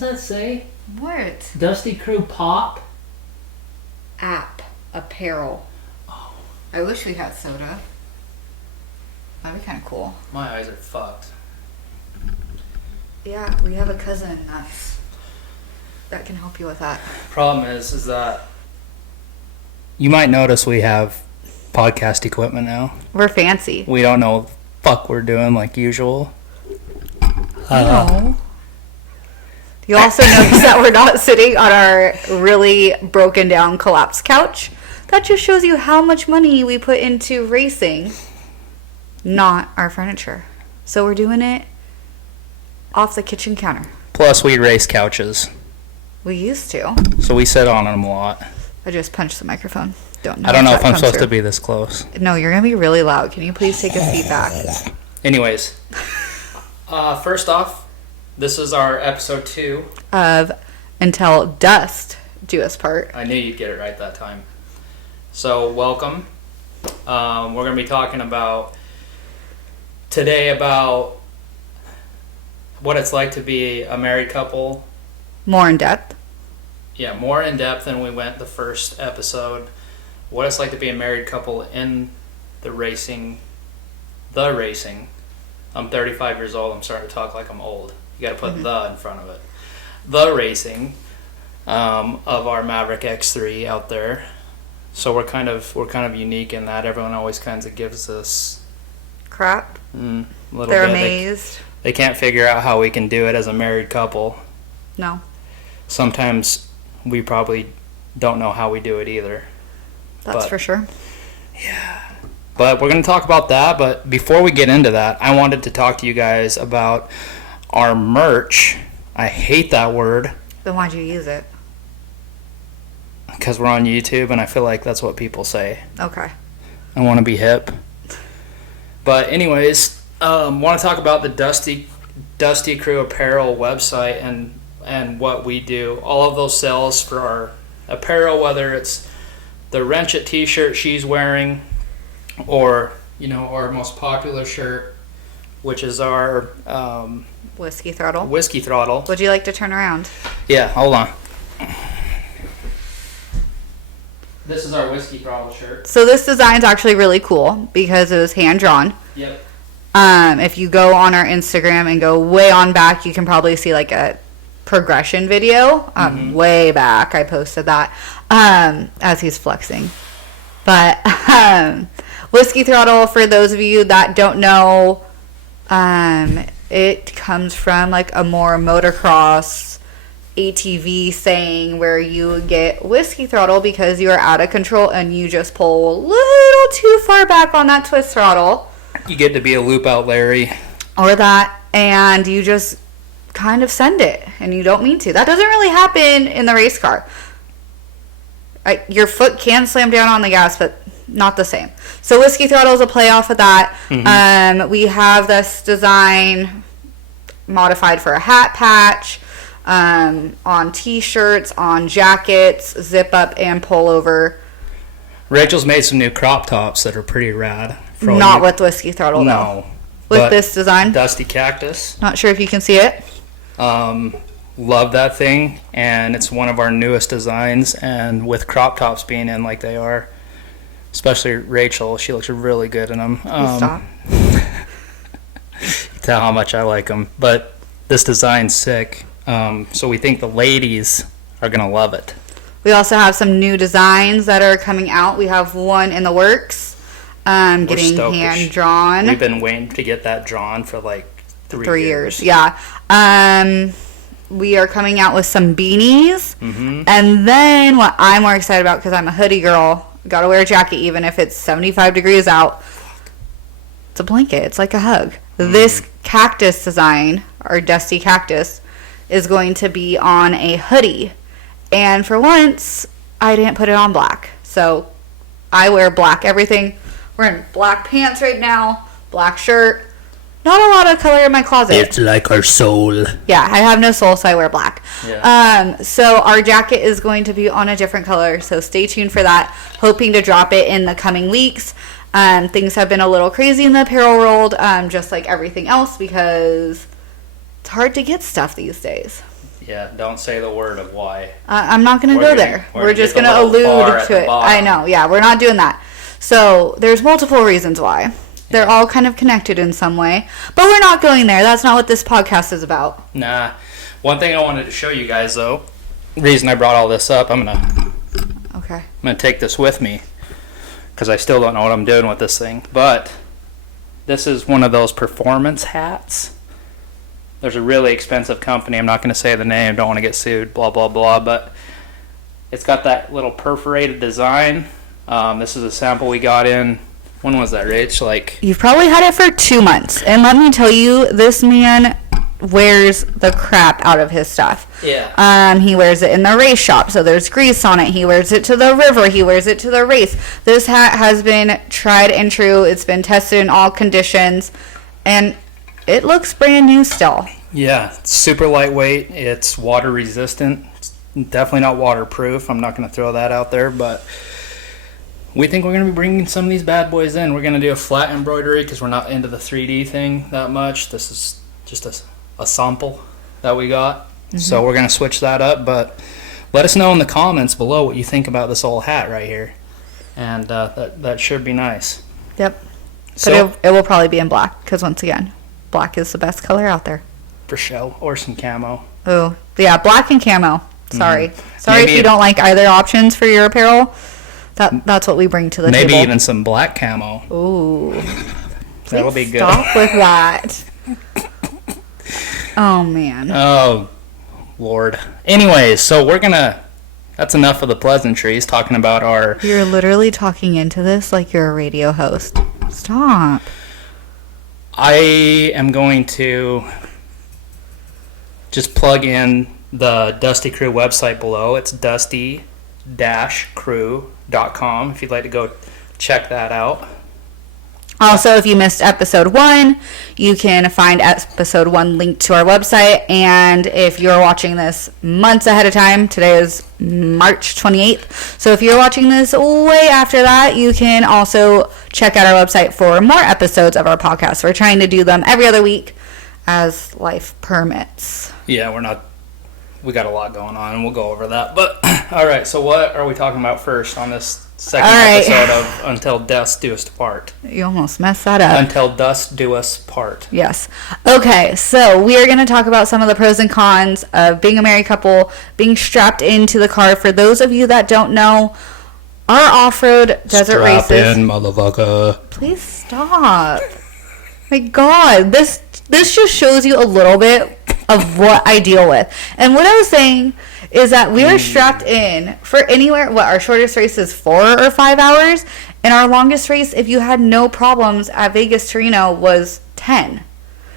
does that say? What? Dusty Crew Pop? Apparel. Oh. I wish we had soda. That'd be kind of cool. My eyes are fucked. Yeah, we have a cousin that can help you with that. Problem is that you might notice we have podcast equipment now. We're fancy. We don't know what the fuck we're doing like usual. No. You also notice that we're not sitting on our really broken down collapsed couch. That just shows you how much money we put into racing, not our furniture. So we're doing it off the kitchen counter. Plus, we race couches. We used to. So we sit on them a lot. I just punched the microphone. I don't know if I'm supposed to be this close. No, you're going to be really loud. Can you please take a seat back? Anyways, first off, this is our episode 2 of Until Dust Do Us Part. I knew you'd get it right that time. So, welcome. We're going to be talking today about what it's like to be a married couple. More in depth. Yeah, more in depth than we went the first episode. What it's like to be a married couple in the racing. I'm 35 years old. I'm starting to talk like I'm old. You got to put the in front of it. The racing of our Maverick X3 out there. So we're kind of unique in that everyone always kind of gives us crap. A little They're bit. amazed. They can't figure out how we can do it as a married couple. No. Sometimes we probably don't know how we do it either. That's for sure. Yeah. But we're going to talk about that. But before we get into that, I wanted to talk to you guys about our merch. I hate that word. Then why'd you use it? Because we're on YouTube, and I feel like that's what people say. Okay. I want to be hip. But anyways, want to talk about the Dusty Crew Apparel website and what we do. All of those sales for our apparel, whether it's the Wrench It t-shirt she's wearing, or our most popular shirt, which is our Whiskey Throttle. Whiskey Throttle. Would you like to turn around? Yeah, hold on. This is our Whiskey Throttle shirt. So this design's actually really cool because it was hand drawn. Yep. If you go on our Instagram and go way on back, you can probably see like a progression video. Way back, I posted that as he's flexing. But Whiskey Throttle, for those of you that don't know, it comes from like a more motocross ATV saying where you get whiskey throttle because you are out of control and you just pull a little too far back on that twist throttle. You get to be a loop out Larry. Or that, and you just kind of send it, and you don't mean to. That doesn't really happen in the race car. Your foot can slam down on the gas, but not the same. So Whiskey Throttle is a play off of that. We have this design modified for a hat patch, on t-shirts, on jackets, zip up and pullover. Rachel's made some new crop tops that are pretty rad. Not with Whiskey Throttle, no. With this design. Dusty Cactus. Not sure if you can see it. Love that thing, and it's one of our newest designs, and with crop tops being in like they are, especially Rachel, she looks really good in them. Stop. Tell how much I like them. But this design's sick. So we think the ladies are going to love it. We also have some new designs that are coming out. We have one in the works, getting hand drawn. We've been waiting to get that drawn for like 3 years. Yeah. We are coming out with some beanies. And then what I'm more excited about, because I'm a hoodie girl, got to wear a jacket even if it's 75 degrees out. It's a blanket. It's like a hug. This cactus design, or Dusty Cactus, is going to be on a hoodie. And for once, I didn't put it on black. So I wear black everything. We're in black pants right now, black shirt. Not a lot of color in my closet. It's like our soul. Yeah, I have no soul, so I wear black. Yeah. So our jacket is going to be on a different color. So stay tuned for that. Hoping to drop it in the coming weeks. Things have been a little crazy in the apparel world, just like everything else, because it's hard to get stuff these days. Yeah, don't say the word of why. I'm not going to go there. We're just going to allude to it. I know. Yeah, we're not doing that. So there's multiple reasons why. They're all kind of connected in some way. But we're not going there. That's not what this podcast is about. Nah. One thing I wanted to show you guys, though, the reason I brought all this up, I'm gonna take this with me because I still don't know what I'm doing with this thing. But this is one of those performance hats. There's a really expensive company. I'm not going to say the name. Don't want to get sued. Blah blah blah. But it's got that little perforated design. This is a sample we got in. When was that, Rach? Like, you've probably had it for 2 months, and let me tell you, this man wears the crap out of his stuff. Yeah. He wears it in the race shop, so there's grease on it. He wears it to the river. He wears it to the race. This hat has been tried and true. It's been tested in all conditions, and it looks brand new still. Yeah, it's super lightweight. It's water resistant. It's definitely not waterproof. I'm not going to throw that out there, but we think we're going to be bringing some of these bad boys in. We're going to do a flat embroidery because we're not into the 3D thing that much. This is just a sample that we got. Mm-hmm. So we're going to switch that up, but let us know in the comments below what you think about this old hat right here. And that should be nice. Yep. So, but it will probably be in black because, once again, black is the best color out there. For show. Or some camo. Oh, yeah, black and camo. Sorry. Mm-hmm. Sorry if you don't like either options for your apparel. That's what we bring to the table. Maybe even some black camo. Ooh. That'll be good. Stop with that. Oh, man. Oh, Lord. Anyways, so that's enough of the pleasantries talking about our... You're literally talking into this like you're a radio host. Stop. I am going to just plug in the Dusty Crew website below. It's dusty-crew.com if you'd like to go check that out. Also, if you missed episode 1, you can find episode 1 linked to our website. And if you're watching this months ahead of time, today is March 28th. So if you're watching this way after that, you can also check out our website for more episodes of our podcast. We're trying to do them every other week as life permits. Yeah, we got a lot going on, and we'll go over that. But, all right, so what are we talking about first on this second episode of Until Dust Do Us Part? You almost messed that up. Until Dust Do Us Part. Yes. Okay, so we are going to talk about some of the pros and cons of being a married couple, being strapped into the car. For those of you that don't know, our off-road desert races... Strap in, motherfucker. Please stop. My God, this just shows you a little bit of what I deal with. And what I was saying is that we are strapped in for anywhere. What, our shortest race is 4 or 5 hours, and our longest race, if you had no problems at Vegas to Reno, was 10.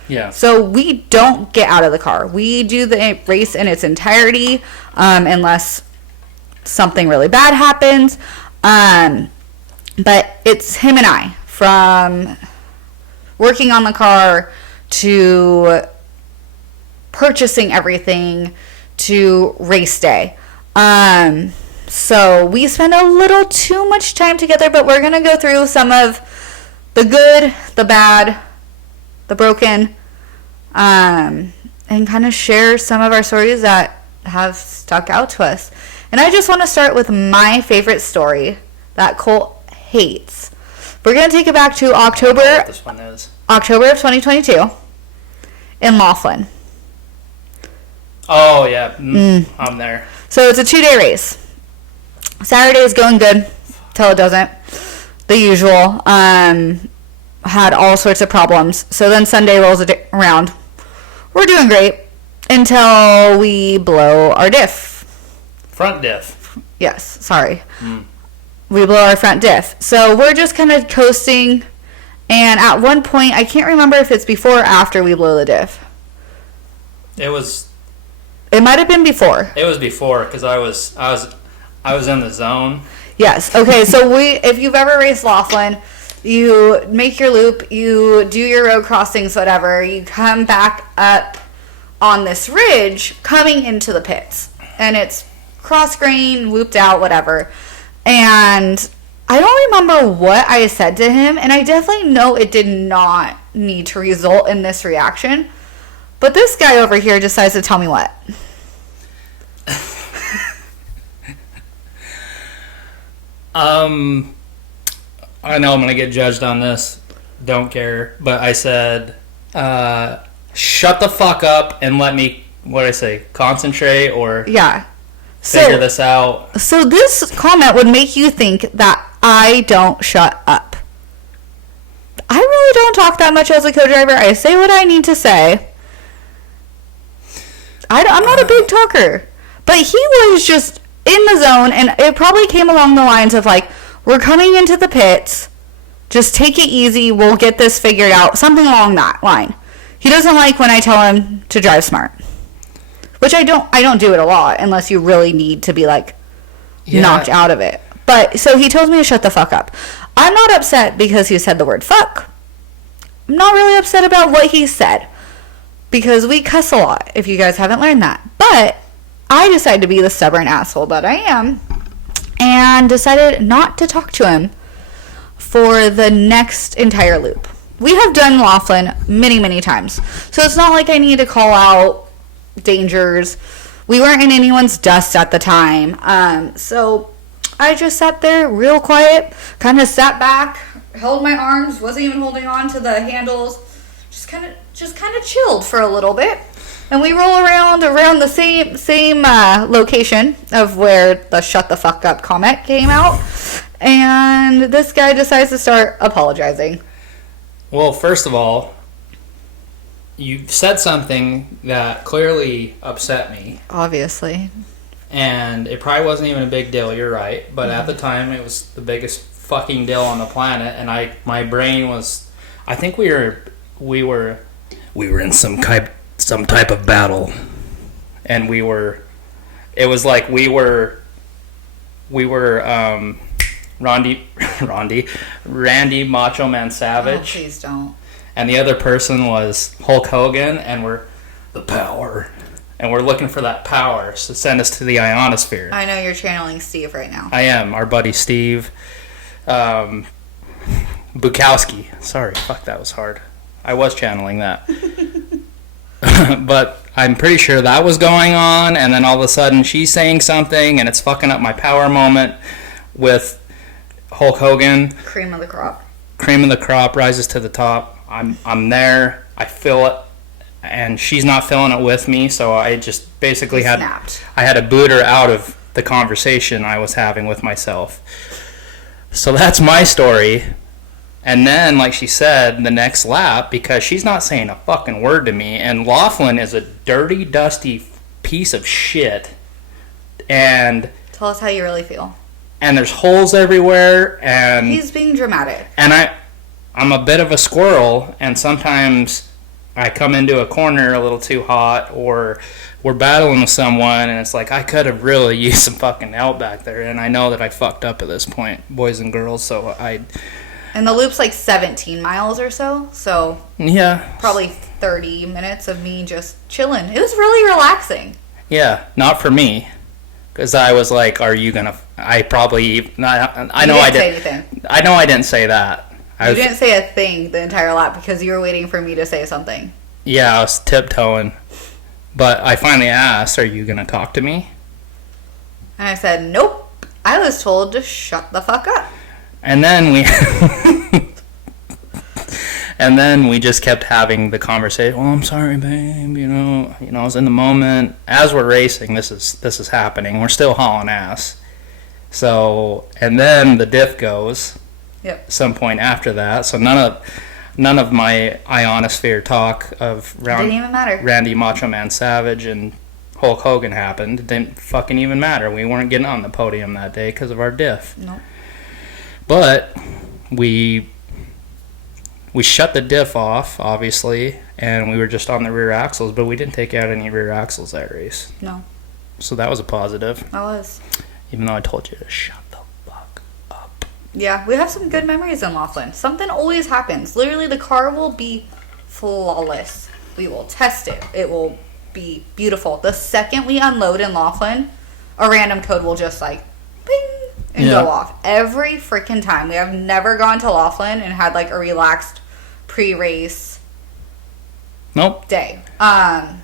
Yeah. So we don't get out of the car. We do the race in its entirety, unless something really bad happens. But it's him and I, from working on the car to purchasing everything to race day. So we spend a little too much time together, but we're going to go through some of the good, the bad, the broken, and kind of share some of our stories that have stuck out to us. And I just want to start with my favorite story that Colt hates. We're going to take it back to October of 2022 in Laughlin. Oh, yeah. I'm there. So it's a 2-day race. Saturday is going good till it doesn't. The usual. Had all sorts of problems. So then Sunday rolls around. We're doing great until we blow our diff. Front diff. Yes, sorry. We blow our front diff. So we're just kind of coasting. And at one point, I can't remember if it's before or after we blow the diff. It might have been before. It was before because I was in the zone. Yes. Okay. So if you've ever raced Laughlin, you make your loop, you do your road crossings, whatever. You come back up on this ridge, coming into the pits, and it's cross grain, looped out, whatever. And I don't remember what I said to him, and I definitely know it did not need to result in this reaction. But this guy over here decides to tell me what. I know I'm gonna get judged on this. Don't care. But I said, shut the fuck up and let me, what did I say, concentrate or Yeah. figure this out. So this comment would make you think that I don't shut up. I really don't talk that much as a co-driver. I say what I need to say. I'm not a big talker. But he was just in the zone, and it probably came along the lines of like, we're coming into the pits. Just take it easy. We'll get this figured out. Something along that line. He doesn't like when I tell him to drive smart. Which I don't do it a lot unless you really need to be like knocked out of it. But so he tells me to shut the fuck up. I'm not upset because he said the word fuck. I'm not really upset about what he said because we cuss a lot, if you guys haven't learned that. But I decided to be the stubborn asshole that I am and decided not to talk to him for the next entire loop. We have done Laughlin many, many times. So it's not like I need to call out dangers. We weren't in anyone's dust at the time. So I just sat there real quiet, kind of sat back, held my arms, wasn't even holding on to the handles, just kind of chilled for a little bit. And we roll around the same location of where the shut the fuck up comment came out. And this guy decides to start apologizing. Well, first of all, you said something that clearly upset me. Obviously. And it probably wasn't even a big deal, you're right. But at the time, it was the biggest fucking deal on the planet. And my brain was, I think we were in some type of battle. And it was like we were Randy Macho Man Savage. Oh, please don't. And the other person was Hulk Hogan, and we're the power. And we're looking for that power to send us to the ionosphere. I know you're channeling Steve right now. I am. Our buddy Steve. Bukowski. Sorry, fuck, that was hard. I was channeling that. But I'm pretty sure that was going on, and then all of a sudden she's saying something, and it's fucking up my power moment with Hulk Hogan. Cream of the crop. Cream of the crop rises to the top. I'm there. I feel it, and she's not feeling it with me. So I just basically snapped. I had to boot her out of the conversation I was having with myself. So that's my story. And then, like she said, the next lap, because she's not saying a fucking word to me, and Laughlin is a dirty, dusty piece of shit. And tell us how you really feel. And there's holes everywhere, and he's being dramatic. And I'm a bit of a squirrel, and sometimes I come into a corner a little too hot, or we're battling with someone, and it's like, I could have really used some fucking help back there, and I know that I fucked up at this point, boys and girls, so And the loop's like 17 miles or so, yeah, probably 30 minutes of me just chilling. It was really relaxing. Yeah, not for me. Because I was like, "Are you gonna?" I probably. I know I didn't. Say anything. I know I didn't say that. You didn't say a thing the entire lap because you were waiting for me to say something. Yeah, I was tiptoeing, but I finally asked, "Are you gonna talk to me?" And I said, "Nope." I was told to shut the fuck up. And then we just kept having the conversation. Oh, I'm sorry, babe. You know, I was in the moment. As we're racing, this is happening. We're still hauling ass. So, and then the diff goes. Yep. Some point after that. So none of my ionosphere talk of didn't even matter. Randy Macho Man Savage and Hulk Hogan happened. It didn't fucking even matter. We weren't getting on the podium that day because of our diff. Nope. But we shut the diff off, obviously, and we were just on the rear axles, but we didn't take out any rear axles that race. No. So that was a positive. That was. Even though I told you to shut the fuck up. Yeah, we have some good memories in Laughlin. Something always happens. Literally, the car will be flawless. We will test it. It will be beautiful. The second we unload in Laughlin, a random code will just like, bing, and go off. Every freaking time. We have never gone to Laughlin and had like a relaxed pre-race day.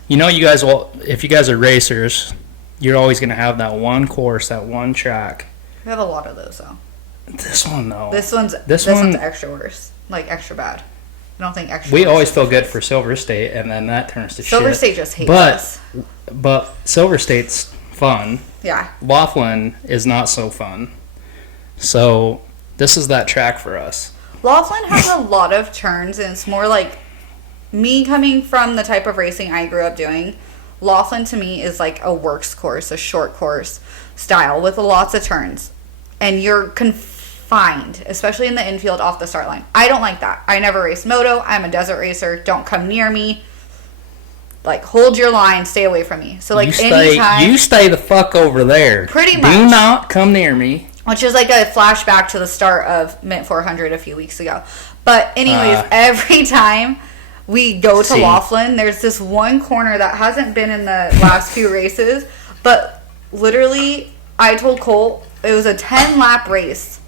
You know, you guys will, if you guys are racers, you're always going to have that one course, that one track. We have a lot of those though. This one, though. This one's extra worse. Like, extra bad. I don't think extra We worse always is feel the good best. for Silver State, and then that turns to Silver shit. State just hates us. But Silver State's fun. Yeah. Laughlin is not so fun. So this is that track for us. Laughlin has a lot of turns, and it's more like me coming from the type of racing I grew up doing. Laughlin to me is like a works course, a short course style with lots of turns. And you're confined, especially in the infield off the start line. I don't like that. I never race moto. I'm a desert racer. Don't come near me. Like, hold your line. Stay away from me. So, like, You stay the fuck over there. Pretty much. Do not come near me. Which is like a flashback to the start of Mint 400 a few weeks ago. But anyways, every time we go to Laughlin, there's this one corner that hasn't been in the last few races. But literally, I told Colt, it was a 10-lap race.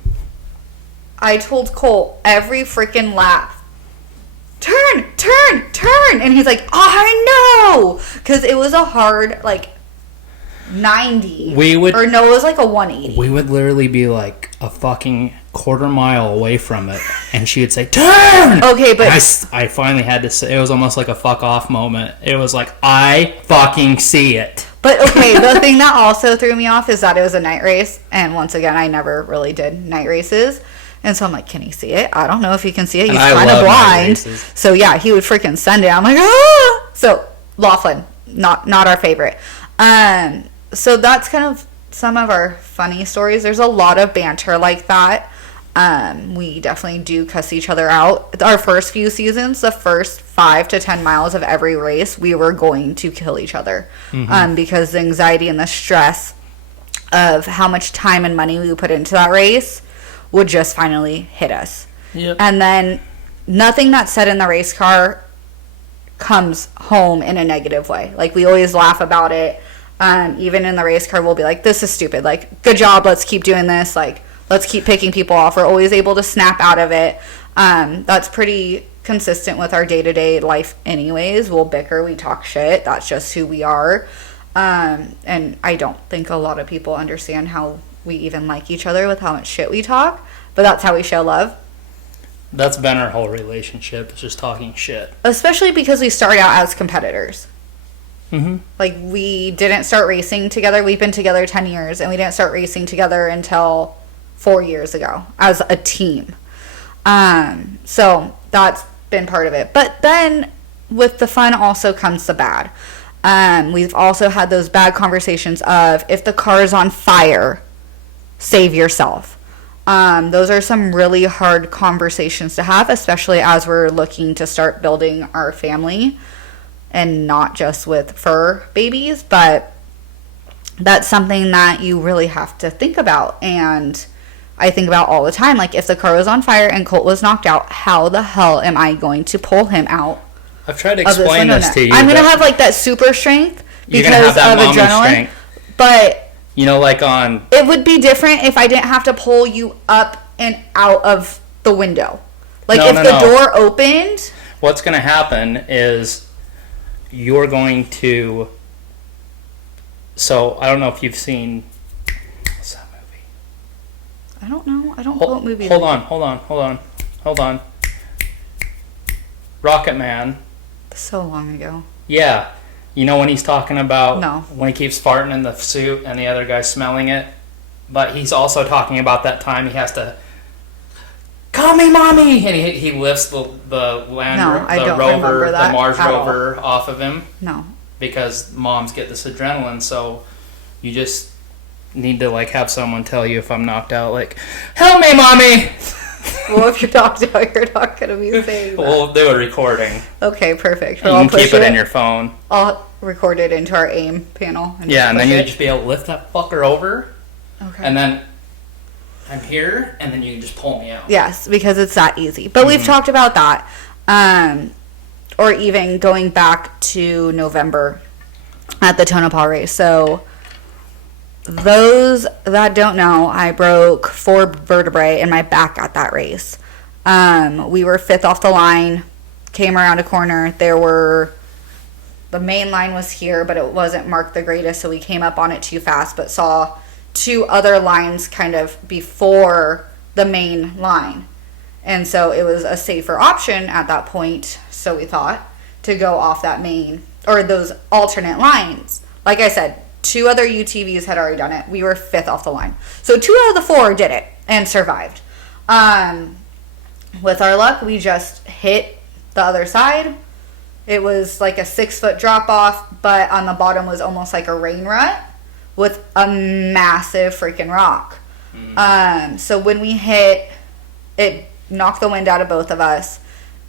I told Colt every freaking lap, turn, turn, turn. And he's like, I know. Because it was a hard, like, 90. It was like a 180. We would literally be like a fucking quarter mile away from it, and she would say, turn! Okay, but... I finally had to say, it was almost like a fuck off moment. It was like, I fucking see it. But, okay, the thing that also threw me off is that it was a night race, and once again, I never really did night races. And so I'm like, can he see it? I don't know if he can see it. He's kind of blind. So, yeah, he would freaking send it. I'm like, ah! So, Laughlin, not our favorite. So that's kind of some of our funny stories. There's a lot of banter like that. We definitely do cuss each other out. Our first few seasons, the first 5 to 10 miles of every race, we were going to kill each other. Because the anxiety and the stress of how much time and money we put into that race would just finally hit us. Yep. And then nothing that's said in the race car comes home in a negative way. Like, we always laugh about it. Even in the race car, we'll be like, this is stupid. Like, good job. Let's keep doing this. Like, let's keep picking people off. We're always able to snap out of it. That's pretty consistent with our day-to-day life anyways. We'll bicker. We talk shit. That's just who we are. And I don't think a lot of people understand how we even like each other with how much shit we talk. But that's how we show love. That's been our whole relationship. It's just talking shit. Especially because we started out as competitors. Mm-hmm. Like, we didn't start racing together. We've been together 10 years, and we didn't start racing together until 4 years ago as a team. So that's been part of it. But then with the fun also comes the bad. We've also had those bad conversations of, if the car is on fire, save yourself. Those are some really hard conversations to have, especially as we're looking to start building our family. And not just with fur babies, but that's something that you really have to think about. And I think about all the time. Like, if the car was on fire and Colt was knocked out, how the hell am I going to pull him out? I've tried to explain this to you. I'm going to have, like, that super strength because of adrenaline. Strength. But, you know, like on... It would be different if I didn't have to pull you up and out of the window. Like, if the door opened... What's going to happen is... You're going to... So, I don't know if you've seen... What's that movie? I don't know. I don't quote movies. Hold on. Rocket Man. So long ago. Yeah. You know when he's talking about... No. When he keeps farting in the suit and the other guy's smelling it? But he's also talking about that time he has to... Call me mommy! And he lifts the Mars rover off of him. No. Because moms get this adrenaline, so you just need to, like, have someone tell you if I'm knocked out, like, help me, mommy! Well, if you're knocked out, you're not going to be saying that. We'll do a recording. Okay, perfect. You can keep it in your phone. I'll record it into our AIM panel. And then you just be able to lift that fucker over. Okay. And then... I'm here, and then you can just pull me out. Yes, because it's that easy. But we've talked about that. Or even going back to November at the Tonopah race. So, those that don't know, I broke 4 vertebrae in my back at that race. We were 5th off the line, came around a corner. The main line was here, but it wasn't marked the greatest, so we came up on it too fast, but saw 2 other lines kind of before the main line. And so it was a safer option at that point, so we thought, to go off that main, or those alternate lines. Like I said, 2 other UTVs had already done it. We were 5th off the line. So 2 out of the 4 did it and survived. With our luck, we just hit the other side. It was like a 6-foot drop off, but on the bottom was almost like a rain rut with a massive freaking rock. So when we hit, it knocked the wind out of both of us,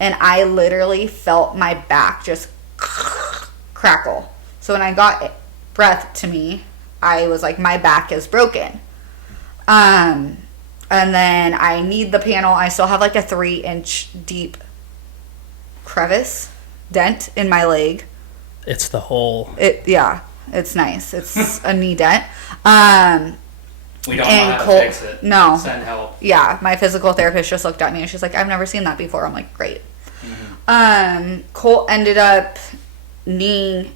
and I literally felt my back just crackle. So when I got breath to me, I was like, my back is broken. And then I need the panel. I still have like a 3-inch deep crevice dent in my leg. It's the hole. It's nice. It's a knee dent. We don't know how to fix it. No. Send help. Yeah, my physical therapist just looked at me and she's like, I've never seen that before. I'm like, great. Colt ended up kneecap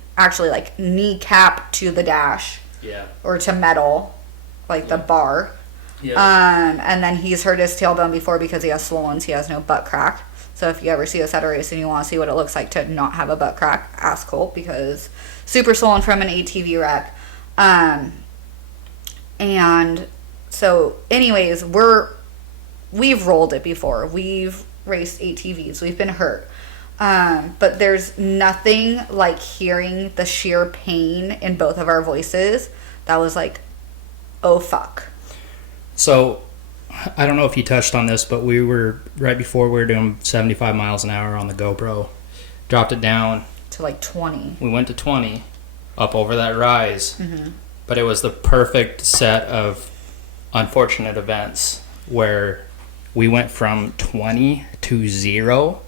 to the dash. Yeah. Or to metal, like the bar. Yeah. And then he's hurt his tailbone before because he has swollen. He has no butt crack. So if you ever see us at a race and you want to see what it looks like to not have a butt crack, ask Colt, because super swollen from an ATV wreck. And so anyways, we've rolled it before. We've raced ATVs. We've been hurt. But there's nothing like hearing the sheer pain in both of our voices that was like, oh fuck. So I don't know if you touched on this, but we were right before we were doing 75 miles an hour on the GoPro. Dropped it down to like 20. We went to 20 up over that rise. But it was the perfect set of unfortunate events where we went from 20 to 0.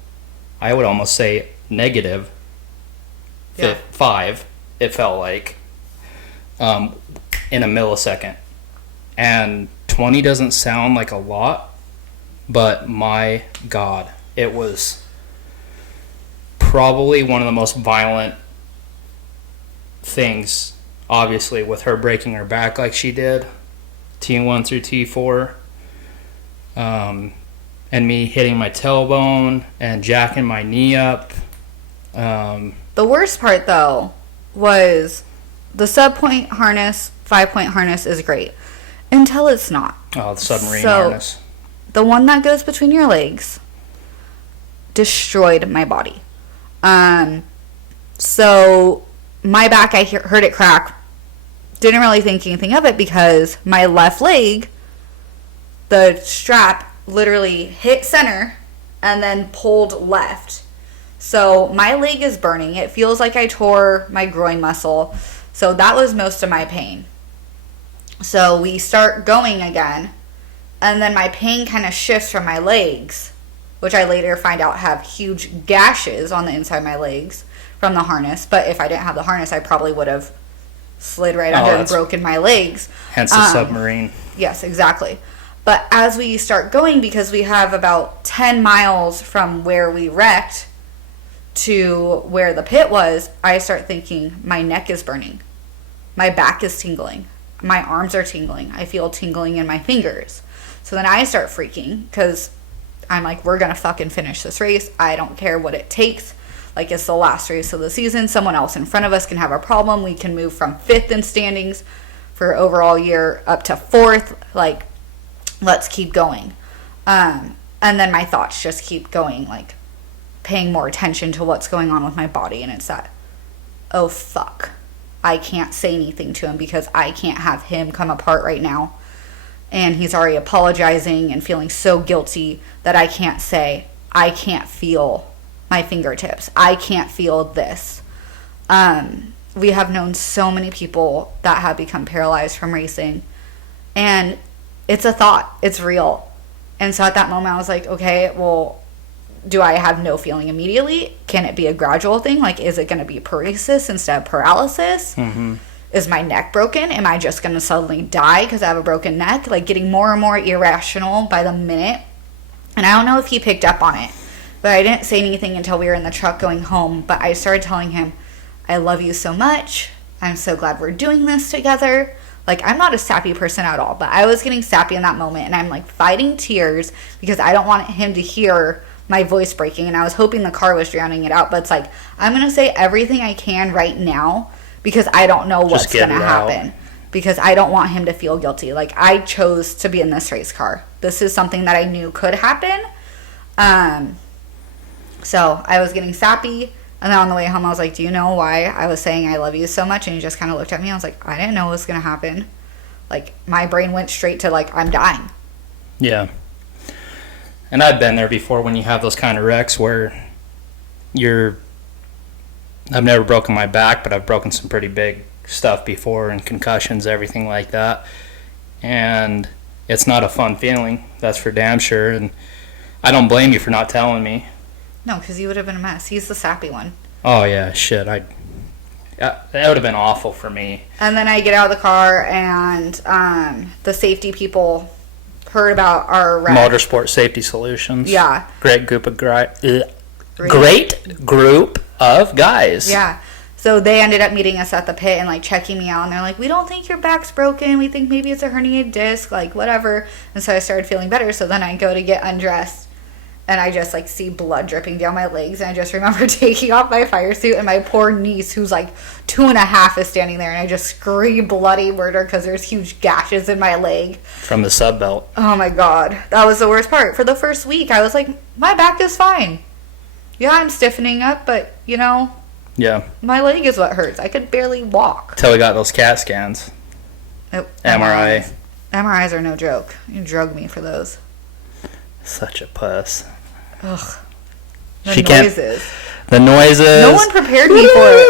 I would almost say negative 5, it felt like, in a millisecond. And 20 doesn't sound like a lot, but my God, it was probably one of the most violent things, obviously, with her breaking her back like she did, T1 through T4, and me hitting my tailbone and jacking my knee up. The worst part, though, was the sub-point harness, 5-point harness is great. Until it's not. Oh, the submarine harness. The one that goes between your legs destroyed my body. So my back, I heard it crack. Didn't really think anything of it because my left leg, the strap literally hit center and then pulled left. So my leg is burning. It feels like I tore my groin muscle. So that was most of my pain. So we start going again, and then my pain kind of shifts from my legs, which I later find out have huge gashes on the inside of my legs from the harness. But if I didn't have the harness, I probably would have slid right under and broken my legs. Hence the submarine. Yes, exactly. But as we start going, because we have about 10 miles from where we wrecked to where the pit was, I start thinking my neck is burning. My back is tingling. My arms are tingling. I feel tingling in my fingers. So then I start freaking because I'm like, we're going to fucking finish this race. I don't care what it takes. Like, it's the last race of the season. Someone else in front of us can have a problem. We can move from 5th in standings for overall year up to 4th. Like, let's keep going. And then my thoughts just keep going, like paying more attention to what's going on with my body. And it's that, oh, fuck. I can't say anything to him because I can't have him come apart right now. And he's already apologizing and feeling so guilty that I can't say, I can't feel my fingertips. I can't feel this. We have known so many people that have become paralyzed from racing. And it's a thought. It's real. And so at that moment, I was like, okay, well, do I have no feeling immediately? Can it be a gradual thing? Like, is it going to be paresis instead of paralysis? Mm-hmm. Is my neck broken? Am I just going to suddenly die because I have a broken neck? Like, getting more and more irrational by the minute. And I don't know if he picked up on it, but I didn't say anything until we were in the truck going home. But I started telling him, I love you so much. I'm so glad we're doing this together. Like, I'm not a sappy person at all, but I was getting sappy in that moment, and I'm like fighting tears because I don't want him to hear my voice breaking, and I was hoping the car was drowning it out. But it's like, I'm gonna say everything I can right now because I don't know what's gonna happen, because I don't want him to feel guilty. Like, I chose to be in this race car. This is something that I knew could happen. So I was getting sappy, and then on the way home I was like, do you know why I was saying I love you so much? And he just kind of looked at me. I was like, I didn't know what was gonna happen. Like, my brain went straight to, like, I'm dying. Yeah. And I've been there before when you have those kind of wrecks where I've never broken my back, but I've broken some pretty big stuff before, and concussions, everything like that. And it's not a fun feeling, that's for damn sure. And I don't blame you for not telling me. No, because he would have been a mess. He's the sappy one. Oh, yeah, shit. That would have been awful for me. And then I get out of the car, and the safety people heard about our wreck. Motorsport Safety Solutions. Yeah. Great group of guys. Yeah. So they ended up meeting us at the pit and, like, checking me out. And they're like, we don't think your back's broken. We think maybe it's a herniated disc, like, whatever. And so I started feeling better. So then I go to get undressed, and I just, like, see blood dripping down my legs. And I just remember taking off my fire suit, and my poor niece, who's, like, 2.5, is standing there. And I just scream bloody murder because there's huge gashes in my leg. From the sub belt. Oh, my God. That was the worst part. For the first week, I was like, my back is fine. Yeah, I'm stiffening up, but, you know, yeah, my leg is what hurts. I could barely walk. Till we got those CAT scans. Nope. MRI. MRIs are no joke. You drug me for those. Such a puss. Ugh. The noises. The noises. No one prepared me for it.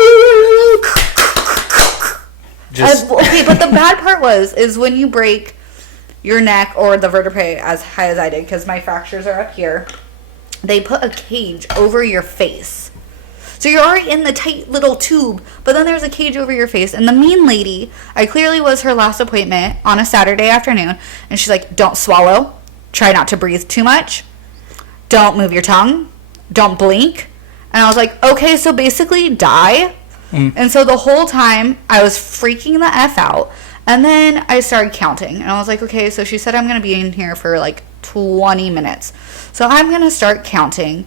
Okay, but the bad part is when you break your neck or the vertebrae as high as I did, because my fractures are up here, they put a cage over your face. So you're already in the tight little tube, but then there's a cage over your face. And the mean lady, I clearly was her last appointment on a Saturday afternoon, and she's like, don't swallow. Try not to breathe too much. Don't move your tongue. Don't blink. And I was like, okay, so basically die. And so the whole time I was freaking the F out. And then I started counting. And I was like, okay, so she said I'm going to be in here for like 20 minutes. So I'm going to start counting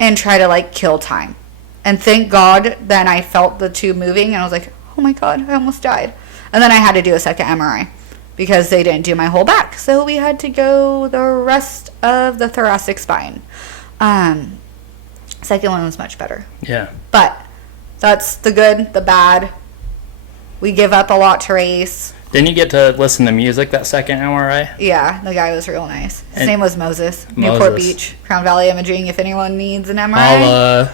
and try to, like, kill time. And thank God then I felt the tube moving. And I was like, oh my God, I almost died. And then I had to do a second MRI because they didn't do my whole back. So we had to go the rest of the thoracic spine. Second one was much better. Yeah. But that's the good, the bad. We give up a lot to race. Didn't you get to listen to music that second MRI? Yeah, the guy was real nice. His name was Moses. Newport Beach, Crown Valley Imaging, if anyone needs an MRI.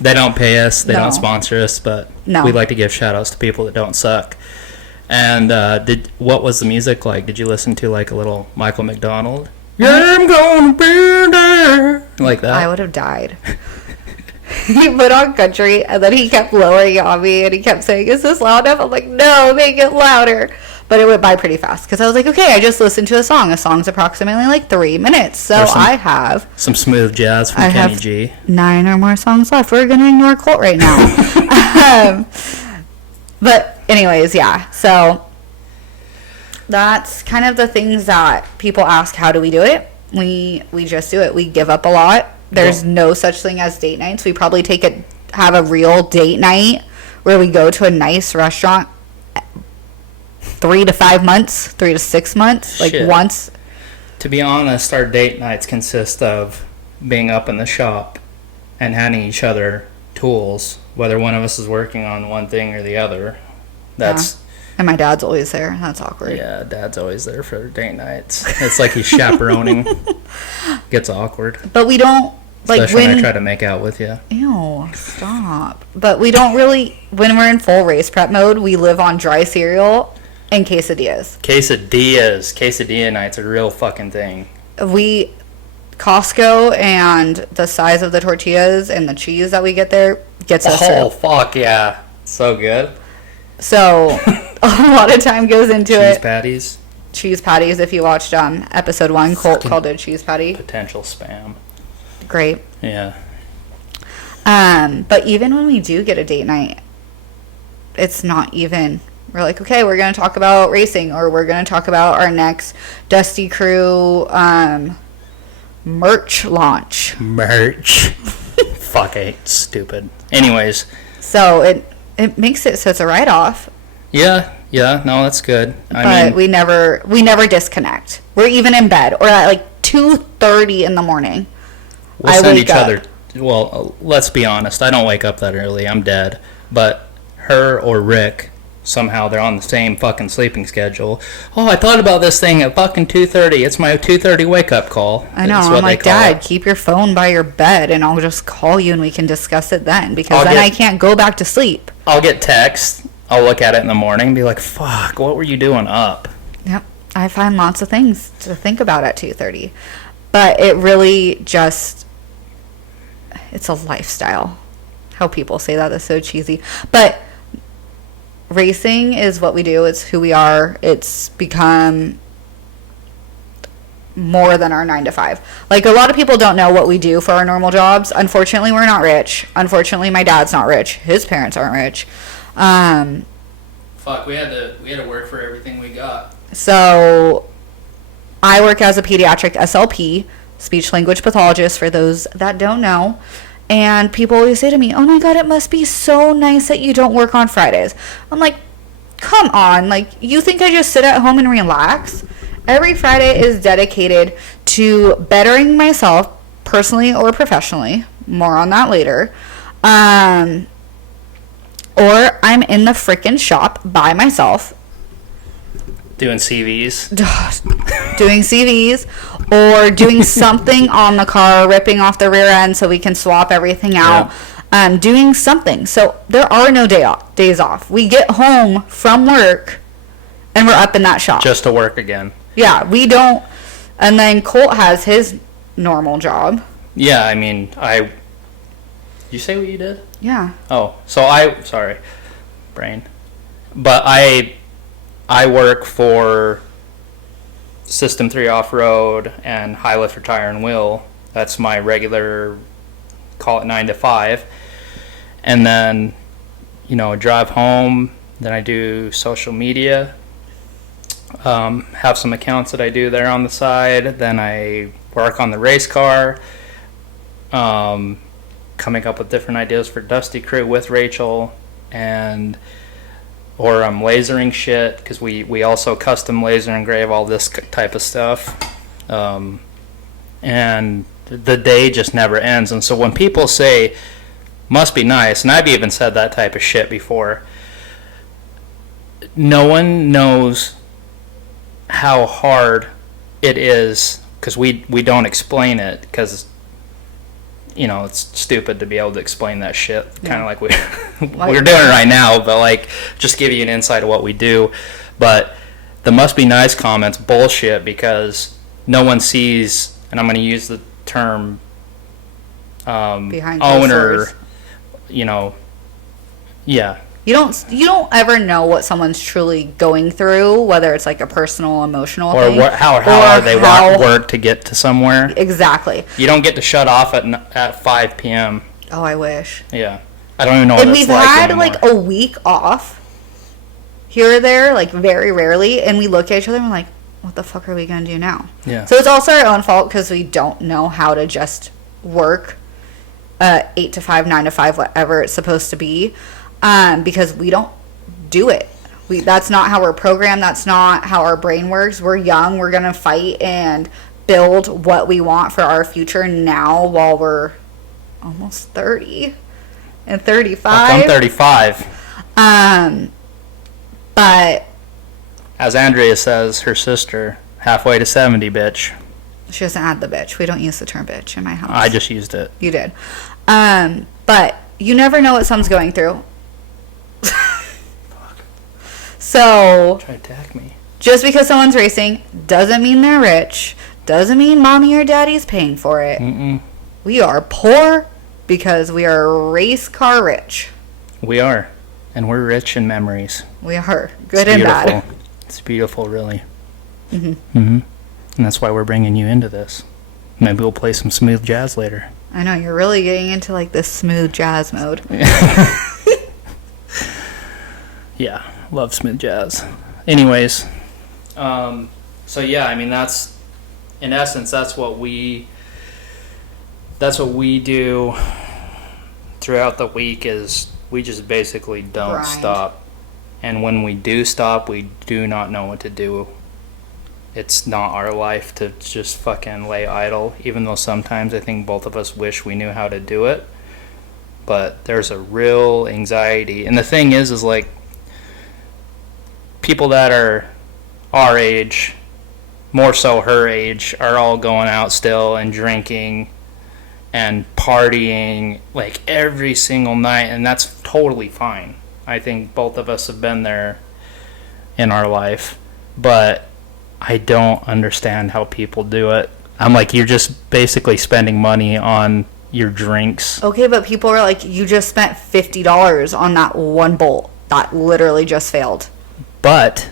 They don't pay us. They No. don't sponsor us, but No. we like to give shout-outs to people that don't suck. And what was the music like? Did you listen to, like, a little Michael McDonald? Yeah, I'm gonna be there. Like that? I would have died. He put on country, and then he kept lowering it on me, and he kept saying, is this loud enough? I'm like, no, make it louder. But it went by pretty fast, because I was like, okay, I just listened to a song. A song's approximately like 3 minutes, so I have... Some smooth jazz from Kenny G. 9 or more songs left. We're going to ignore Colt right now. But anyways, yeah, so that's kind of the things that people ask, how do we do it? We just do it. We give up a lot. There's no such thing as date nights. We probably have a real date night where we go to a nice restaurant 3 to 5 months, 3 to 6 months, like once. To be honest, our date nights consist of being up in the shop and handing each other tools, whether one of us is working on one thing or the other. And my dad's always there. That's awkward. Yeah, Dad's always there for date nights. It's like he's chaperoning. Gets awkward. But we don't, like, especially when I try to make out with you. Ew, stop. But we don't really, when we're in full race prep mode, we live on dry cereal and quesadillas. Quesadilla nights are a real fucking thing. Costco and the size of the tortillas and the cheese that we get there gets us through. Oh, fuck yeah. So good. So, a lot of time goes into it. Cheese patties. If you watched episode 1, Colt called it a cheese patty. Potential spam. Great. Yeah. But even when we do get a date night, it's not even We're like, okay, we're going to talk about racing, or we're going to talk about our next Dusty Crew merch launch. Merch. Fuck, I hate stupid. Anyways. So it makes it so it's a write-off. Yeah, no, that's good. I mean, we never disconnect. We're even in bed, or at like 2:30 in the morning. We'll send each other. Well, let's be honest. I don't wake up that early. I'm dead. But her or Rick, somehow they're on the same fucking sleeping schedule. Oh, I thought about this thing at fucking 2:30. It's my 2:30 wake up call. I know. I'm like, Dad, keep your phone by your bed, and I'll just call you, and we can discuss it then, because then I can't go back to sleep. I'll get texts. I'll look at it in the morning and be like, fuck, what were you doing up? Yep. I find lots of things to think about at 2:30. But it really just, it's a lifestyle. How people say that is so cheesy. But racing is what we do. It's who we are. It's become more than our 9 to 5. Like, a lot of people don't know what we do for our normal jobs. Unfortunately, we're not rich. Unfortunately, my dad's not rich. His parents aren't rich. Fuck, we had to work for everything we got. So I work as a pediatric SLP, speech language pathologist, for those that don't know. And people always say to me, oh my God, it must be so nice that you don't work on Fridays. I'm like, come on. Like, you think I just sit at home and relax? Every Friday is dedicated to bettering myself, personally or professionally. More on that later. Or I'm in the frickin' shop by myself. Doing CVs. Doing CVs. Or doing something on the car, ripping off the rear end so we can swap everything out. Yeah. Doing something. So there are no days off. We get home from work and we're up in that shop. Just to work again. Yeah, we don't. And then Colt has his normal job. Yeah, I mean, you say what you did? Yeah. Oh, so sorry, brain. But I work for System 3 Off-Road and High Lifter Tire and Wheel. That's my regular, call it 9 to 5. And then, drive home. Then I do social media. Have some accounts that I do there on the side. Then I work on the race car. Coming up with different ideas for Dusty Crew with Rachel, or I'm lasering shit, because we also custom laser engrave all this type of stuff, and the day just never ends. And so when people say must be nice, and I've even said that type of shit before, no one knows how hard it is, because we don't explain it, because it's stupid to be able to explain that shit. Kind of like we're doing it right now, but like, just give you an insight of what we do. But the must be nice comments bullshit, because no one sees, and I'm going to use the term behind owner, yeah. You don't ever know what someone's truly going through, whether it's like a personal, emotional thing. Or how they work to get to somewhere. Exactly. You don't get to shut off at 5 p.m. Oh, I wish. Yeah. I don't even know what it's like. And we've had like a week off here or there, like very rarely, and we look at each other and we're like, what the fuck are we going to do now? Yeah. So it's also our own fault, because we don't know how to just work 8 to 5, 9 to 5, whatever it's supposed to be. Because we don't do it. That's not how we're programmed. That's not how our brain works. We're young. We're going to fight and build what we want for our future now, while we're almost 30 and 35. I'm 35. But as Andrea says, her sister, halfway to 70, bitch. She doesn't add the bitch. We don't use the term bitch in my house. I just used it. You did. But you never know what someone's going through. So try to attack me. Just because someone's racing doesn't mean they're rich. Doesn't mean mommy or daddy's paying for it. Mm-mm. We are poor because we are race car rich. We are. And we're rich in memories. We are. Good and bad. It's beautiful, really. Mm-hmm. Mm-hmm. And that's why we're bringing you into this. Maybe we'll play some smooth jazz later. I know. You're really getting into like this smooth jazz mode. Yeah. love smooth jazz. Anyways, so yeah, I mean that's in essence that's what we do throughout the week is we just basically don't Grind. stop. And when we do stop, we do not know what to do. It's not our life to just fucking lay idle, even though sometimes I think both of us wish we knew how to do it. But there's a real anxiety. And the thing is like, people that are our age, more so her age, are all going out still and drinking and partying like every single night, and that's totally fine. I think both of us have been there in our life, but I don't understand how people do it. I'm like, you're just basically spending money on your drinks. Okay, but people are like, you just spent $50 on that one bolt that literally just failed. But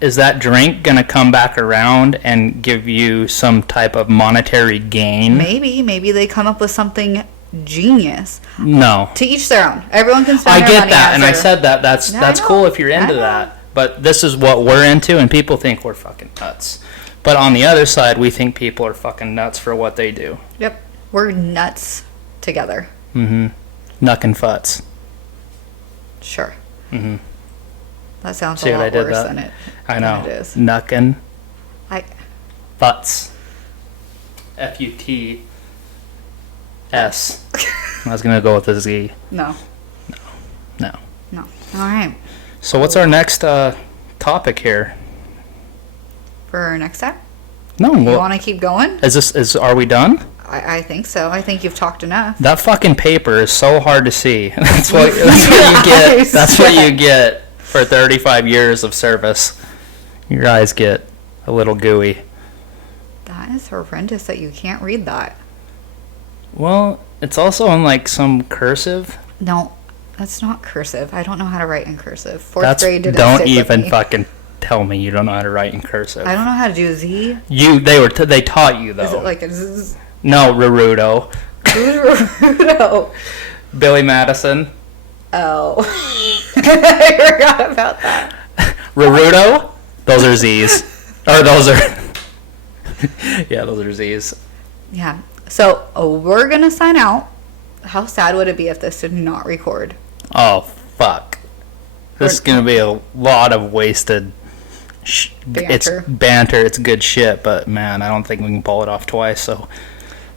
is that drink going to come back around and give you some type of monetary gain? Maybe they come up with something genius. No. To each their own. Everyone can spend I their get money that, as and I their- said that. That's cool if you're into that. But this is what we're into, and people think we're fucking nuts. But on the other side, we think people are fucking nuts for what they do. Yep. We're nuts together. Mm-hmm. Nuckin' futs. Sure. Mm-hmm. That sounds See a what I lot did worse that? than it. I know. Than it is. Nuckin' I futs. F-U-T-S. I was going to go with a Z. no. No. All right. So what's our next topic here? For our next time? No, You well, want to keep going? are we done? I think so. I think you've talked enough. That fucking paper is so hard to see. That's what you get. That's what you get for 35 years of service. Your eyes get a little gooey. That is horrendous that you can't read that. Well, it's also in like some cursive. No, that's not cursive. I don't know how to write in cursive. Fourth grade didn't Don't stick with even me. fucking tell me you don't know how to write in cursive. I don't know how to do Z. They taught you though. Is it like a zzz? No, Rarudo. Who's Rudo? Billy Madison. Oh. I forgot about that. Rarudo? Those are Z's. Or those are... yeah, those are Z's. Yeah. So we're going to sign out. How sad would it be if this did not record? Oh, fuck. This is going to be a lot of wasted... It's Banter. banter. It's good shit, but man, I don't think we can pull it off twice, so...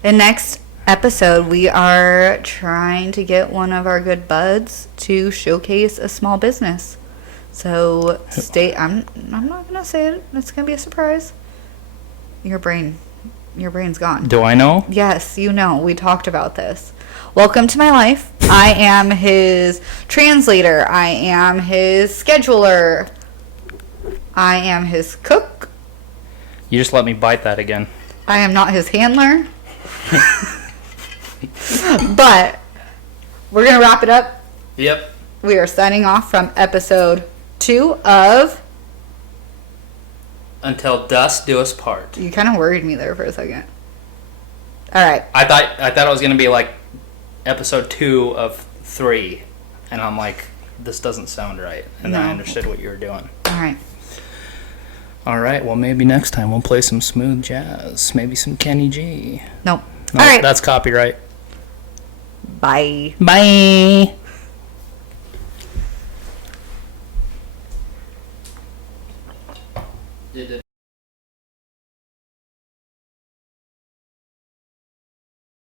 The next episode, we are trying to get one of our good buds to showcase a small business. So I'm not gonna say it. It's gonna be a surprise. Your brain's gone. Do I know? Yes, you know. We talked about this. Welcome to my life. I am his translator. I am his scheduler. I am his cook. You just let me bite that again. I am not his handler. But we're going to wrap it up. Yep. We are signing off from episode 2 of... Until dust do us part. You kind of worried me there for a second. All right. I thought it was going to be like episode 2 of 3. And I'm like, this doesn't sound right. And then I No. understood what you were doing. All right. All right, well, maybe next time we'll play some smooth jazz. Maybe some Kenny G. Nope. No, All right. That's copyright. Bye. Bye.